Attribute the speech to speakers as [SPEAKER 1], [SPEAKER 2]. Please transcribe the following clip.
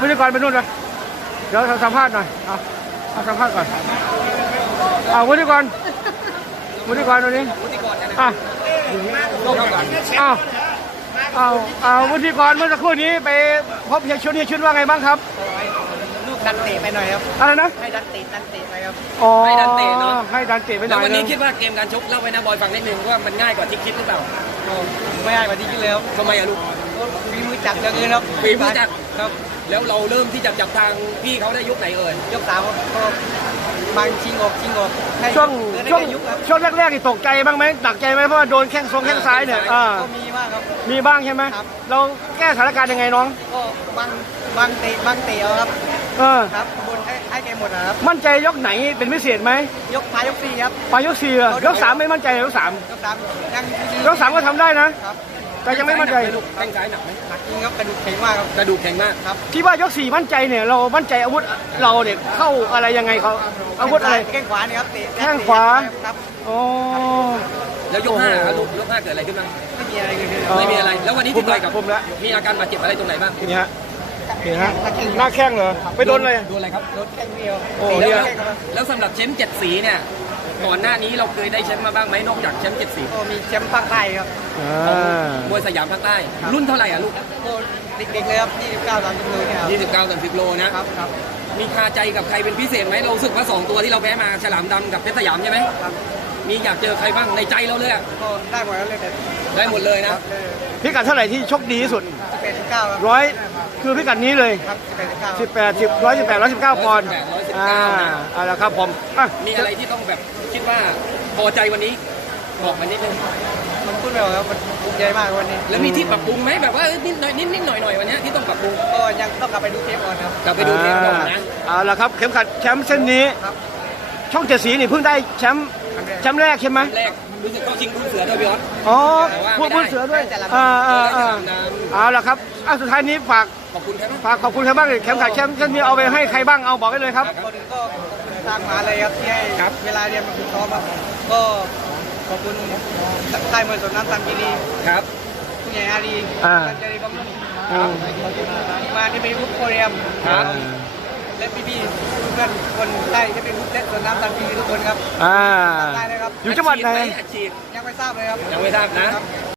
[SPEAKER 1] พิธีกรไปนู่นเลยเดี๋ยวสัมภาษณ์หน่อยเอาสัมภาษณ์ก่อนพิธีกรตรงนี้พิธีกรเมื่อสักครู่นี้ไปพบเฮียชุนว่าไงบ้างครับ
[SPEAKER 2] ลูกดันเตะไปหน่อยครับ
[SPEAKER 1] อะไรนะ
[SPEAKER 2] ให้ดันเตะไปครับ
[SPEAKER 1] ให้ดันเตะเนาะให้ดันเตะไปหน่อย
[SPEAKER 3] วันนี้คิดว่าเกมการชกเล่าไว้นะบอยฟังนิดนึงว่ามันง่ายกว่าที่คิดหรือเปล่า
[SPEAKER 2] ไม่ง่ายกว่าที่คิดเลยครับ
[SPEAKER 3] ทำไมอะลูก
[SPEAKER 2] ฝีมือจัดอย่างนี้ครับ
[SPEAKER 3] ฝีมือจัดครับแล้วเราเริ่มที่จะจับทางพี่เขาได้ยกไหนเอ่ย
[SPEAKER 2] ยก3ก็บางชิงออก
[SPEAKER 1] ช่วงแรกๆนี่ตกใจบ้างไหมหนักใจไหมเพราะว่าโดนแข้งซ้ายเนี่ย
[SPEAKER 2] ก็มีบ้างครับ
[SPEAKER 1] มีบ้างใช่ไหมเราแก้สถานการณ์ยังไงน้อง
[SPEAKER 2] ก็บางเตะครับครับบนให้แกหมดนะครับ
[SPEAKER 1] มั่นใจยกไหนเป็นพิเศษไหม
[SPEAKER 2] ยกปลายยก4ครับ
[SPEAKER 1] ปลายยก4ยก3ไม่มั่นใจยก3ยก3ก็ทำได้นะแต่ยังไม่มั่นใจ
[SPEAKER 3] แข้งซ้ายหนักไหม
[SPEAKER 2] หนักจริงครับกระดูกแข็งมากครับ
[SPEAKER 3] กระดูกแข็งมาก
[SPEAKER 1] ครับที่ว่ายก4มั่นใจเนี่ยเรามั่นใจอาวุธเราเนี่ยเข้าอะไรยังไงเขาอาวุธอะไร
[SPEAKER 2] แข้งขวาเนี่ยครับ
[SPEAKER 1] แข้งขวา
[SPEAKER 2] ครับ
[SPEAKER 3] แล้วยก5ครับลูกยก5เกิดอะไรขึ้นบ้างไม่มีอะไรแล้ววันนี้ที่ต่อยกับผมแล้วมีอาการบาดเจ็บอะไรตรงไหนบ้าง
[SPEAKER 1] นี่ฮะหน้าแข้งเหรอไปโดนอะไร
[SPEAKER 3] ครับ
[SPEAKER 2] โดนแข้งเดียว
[SPEAKER 3] แล้วสำหรับแชมป์7 สีเนี่ยก่อนหน้านี้เราเคยได้แชมป์มาบ้างไหมนอกจากแชมป์7 สี
[SPEAKER 2] ก็มีแชมป์ภาคใต้ครับ
[SPEAKER 3] มวยสยามภาคใต้รุ่นเท่าไหร่อ่ะลูก
[SPEAKER 2] เด็กๆเลยครับ29-30 โลเนี่ย
[SPEAKER 3] 29-30 โลนะครับมีคาใจกับใครเป็นพิเศษไหมเราสึกว่า2ตัวที่เราแพ้มาฉลามดำกับเพชรสยามใช่ไหมมีอยากเจอใครบ้างในใจเราเลย
[SPEAKER 2] ก็ได้หมดแล้วเลย
[SPEAKER 3] ได้หมดเลยนะ
[SPEAKER 1] พิกัดเท่าไหร่ที่ชกดีที่สุด
[SPEAKER 2] 18-19
[SPEAKER 1] 100คือพิกัดนี้เลย
[SPEAKER 2] ครับ
[SPEAKER 1] 119ปอนด์แล้วครับผม
[SPEAKER 3] มีอะไรที่ต้องแบบคิดว่าพอใจวันนี้บอกมันนิดนึง
[SPEAKER 2] มันพูดไม่ออกครับมันภูมิใจมากวันนี้
[SPEAKER 3] แล้วมีที่ปรับปรุงไหมแบบว่านิดหน่อยวันนี้ที่ต้องปรับปรุง
[SPEAKER 2] ก็ยังต้องกลับไปดูเทปก่อนครับ
[SPEAKER 3] กลับไปดูเทปก่อนนะ
[SPEAKER 1] แล้วครับเข็มขัดแชมป์เส้นนี้ช่อง7 สีนี่เพิ่งได้แชมป์แรกใช่ไหม
[SPEAKER 3] แรกรู้สึกเขาชิงบุญเสือด้วยพี่ออส
[SPEAKER 1] บุญเสือด้วยแล้วครับสุดท้ายนี้ฝากขอบคุณใครบ้างเข็มขัดแชมป์เส้นนี้เอาไปให้ใครบ้างเอาบอกได้เลยครับ
[SPEAKER 2] คนก็ทางมาเลยครับที่ให้เวลาเรียนมาฝึกซ้อมครับก็ขอบคุณค่ายมวยสดน้ำตันกีรี
[SPEAKER 3] ครับ
[SPEAKER 2] ผู้ใหญ่อารีตั้งใจบำรุงมาที่เป็นผู้โปรเรียมและพี่ๆเพื่อนคนใต้ที่เป็นผู้เล่นสดน้ำตันกีรีทุกคนครับ
[SPEAKER 1] ได้เลยครับอยู่จังหวัดไหน
[SPEAKER 2] ยังไม่ทราบเลยครับ
[SPEAKER 3] ยังไม่ทราบนะ